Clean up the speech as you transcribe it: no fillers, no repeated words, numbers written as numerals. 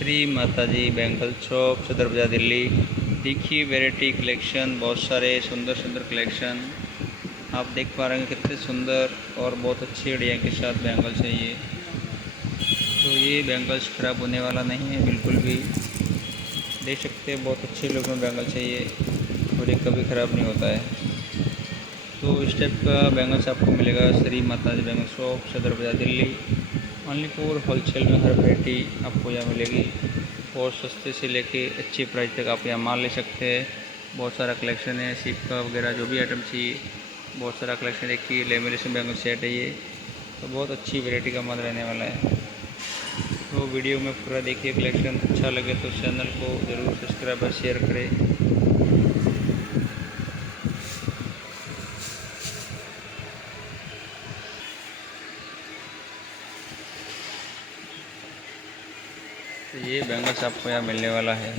श्री माताजी bangle shop, सदर बाजार, दिल्ली। देखिए वैरायटी कलेक्शन, बहुत सारे सुंदर सुंदर कलेक्शन आप देख पा रहे हैं। कितने सुंदर और बहुत अच्छे डिजाइन के साथ बैंगल्स है ये। तो ये बैंगल्स ख़राब होने वाला नहीं है बिल्कुल भी। देख सकते हैं बहुत अच्छे लोग में बैंगल्स है ये, और ये कभी ख़राब नहीं होता है। तो इस टाइप का बैंगल्स आपको मिलेगा श्री माताजी बैंगल शॉप, सदर बाजार, दिल्ली। ओनली फॉर होलसेल में हर वैरायटी आपको यहाँ मिलेगी, और सस्ते से लेके अच्छी प्राइस तक आप यहाँ माल ले सकते हैं। बहुत सारा कलेक्शन है, सिप का वगैरह जो भी आइटम चाहिए, बहुत सारा कलेक्शन। देखिए लेमिनेशन बैंगल सेट है ये, तो बहुत अच्छी वैरायटी का माल रहने वाला है। तो वीडियो में पूरा देखिए कलेक्शन। अच्छा लगे तो चैनल को ज़रूर सब्सक्राइब और शेयर करें। तो ये बैंगल्स आपको यहाँ मिलने वाला है।